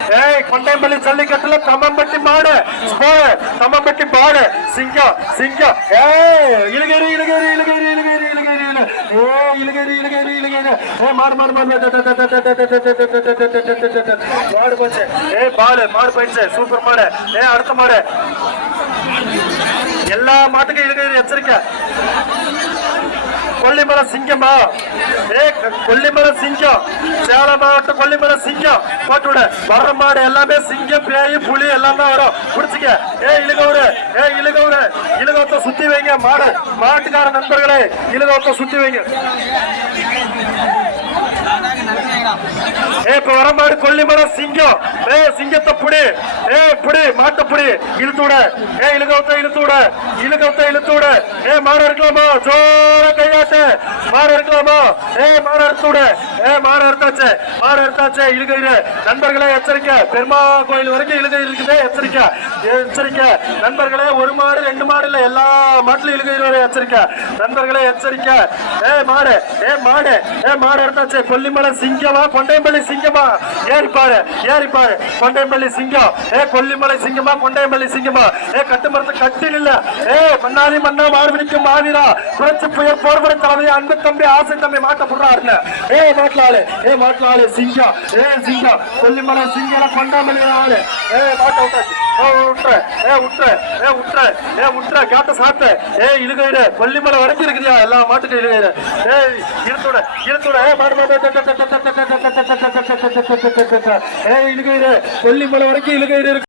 ஏய் கொண்டைப்பள்ளி ஜல்லிக்கட்டுல தம்மம்பட்டி மாடு தம்மம்பட்டி மாடு சிங்கம் சிங்கம் ஏய் இழுகேரி இழுகேரி இழுகேரி இழுகேரி இழுகேரி ஏ இழுகேரி இழுகேரி இழுகேரி ஏ மாடு மாடு மாடு மாடு போச்சு ஏ பாலு மாடு போயிடுச்சு சூப்பர் மாடு ஏ அடுத்த மாடு எல்லா மாட்டுக்கும் இழுகேரி எச்சரிக்கை கொல்லிமலை சிங்கமா ஏ கொல்லிமலை சிங்கம். சேலம் மாவட்டம் கொல்லிமலை சிங்கம். போட்டு விட வர்ற மாடு எல்லாமே சிங்கம் பேய் புலி எல்லாம் தான் வரும். பிடிச்சிக்க. ஏ இழுகவுரு ஏ இழுகவுரு இழுகவத்தை சுத்தி வைங்க மாடு. மாட்டுக்கார நண்பர்களே இழுகவத்தை சுத்தி வைங்க. இப்ப வர கொல்லிமர சிங்கம். ஏ சிங்கத்தை புடி ஏ புடி மாட்ட புடி இழுத்து விட ஏ இழுகவத்தை இழுத்து விட இழுகவத்தை இழுத்து விட ஏ மாடு இருக்கலாமா ஜோர கையாட்டு மாடு இருக்கலாமா ஏ மாடு அறுத்து விட ஏ மாடு அறுத்தாச்சு மாடு அறுத்தாச்சு இழுகையிரு நண்பர்களே எச்சரிக்கை. பெருமா கோயில் வரைக்கும் இழுகை இருக்குது எச்சரிக்கை. எச்சரிக்கை. நண்பர்களே ஒரு மாடு ரெண்டு மாடு இல்ல எல்லா மாட்டுல இழுகை வரை எச்சரிக்கை. நண்பர்களே எச்சரிக்கை. ஏ மாடு ஏ மாடு ஏ மாடு எடுத்தாச்சு கொல்லிமலை சிங்கமா கொண்டையம்பள்ளி சிங்கமா? ஏறிப்பாரு ஏறிப்பாரு கொண்டையம்பள்ளி சிங்கம். ஏ கொல்லிமலை சிங்கமா கொண்டையம்பள்ளி சிங்கமா? ஏ கட்டு மரத்து கட்டில் இல்ல. ஏ மன்னாதி மன்னா மாறுபிடிக்கும் மாவீரா. புரட்சி புயல் போர்வரை தலைமை அன்பு தம்பி ஆசை தம்பி மாட்ட புடுறாருல ஏ మాట్లాడే ఏ మాట్లాడే సింగ ఏ సింగ కొల్లి మన సింగల కొండమలి ఆడే ఏ మాట అవుతాయి ఏ உட்ற ஏ உட்ற ஏ உட்ற ஏ உட்ற கேட்ட சாத்த ஏ இழுகையிட கொல்லிமலை வரைக்கும் இருக்குதியா எல்லா மாட்டுக்கு இழுகையிட ஏ இருத்துட இருத்துட ஏ மாடு மாடு ஏ இழுகையிட கொல்லிமலை வரைக்கும் இழுகையிட இருக்கு